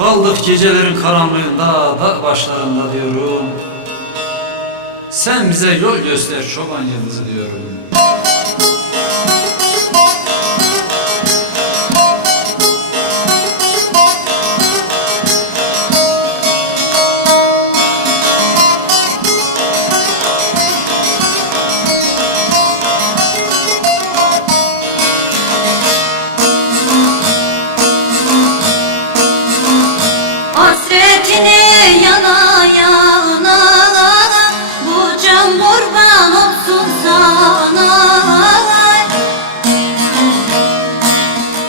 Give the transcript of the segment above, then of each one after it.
Kaldık gecelerin karanlığında, dağ başlarında diyorum. Sen bize yol göster çoban yıldızı diyorum. Hasretine yana yana, bu can kurban olsun sana.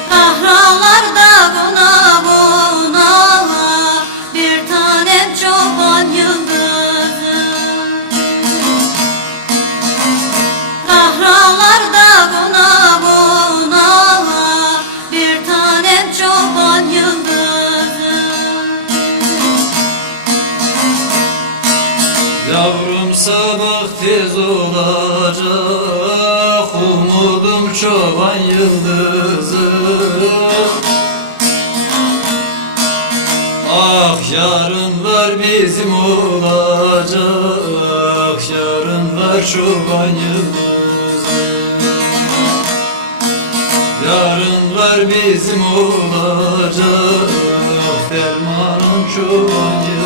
Sahralarda kona kona, bir tanem çoban yıldızı. Sahralarda kona kona, bir tanem çoban yıldızı. Yavrum sabah tez olacak, umudum çoban yıldızı. Ah yarın var bizim olacak, yarın var çoban yıldızı. Yarın var bizim olacak, dermanım çoban yıldızı.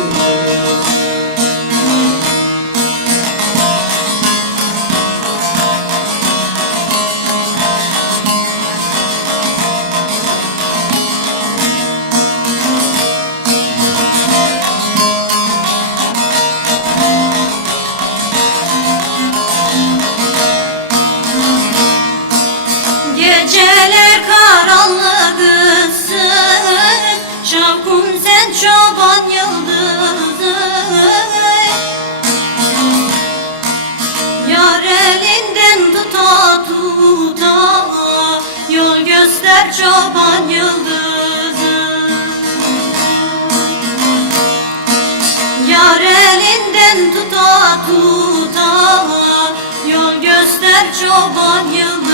Geceler karanlık ıssız, şavkun sen çoban yıldızı. Yar elinden tuta tuta, yol göster çoban yıldızı. Yar elinden tuta tuta, yol göster çoban yıldızı.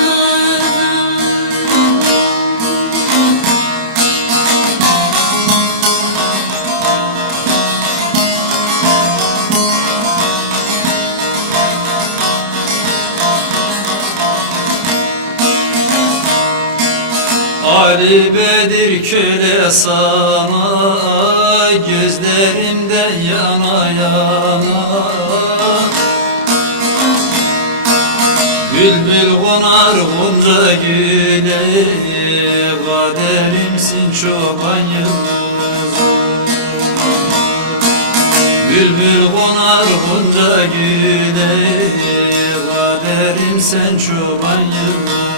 Ali Bedir köle sana, gözlerimden yana yana. Bülbül konar gonca güle, kaderimsin çoban yıldızı. Bülbül konar gonca güle, kaderim sen çoban yıldızı.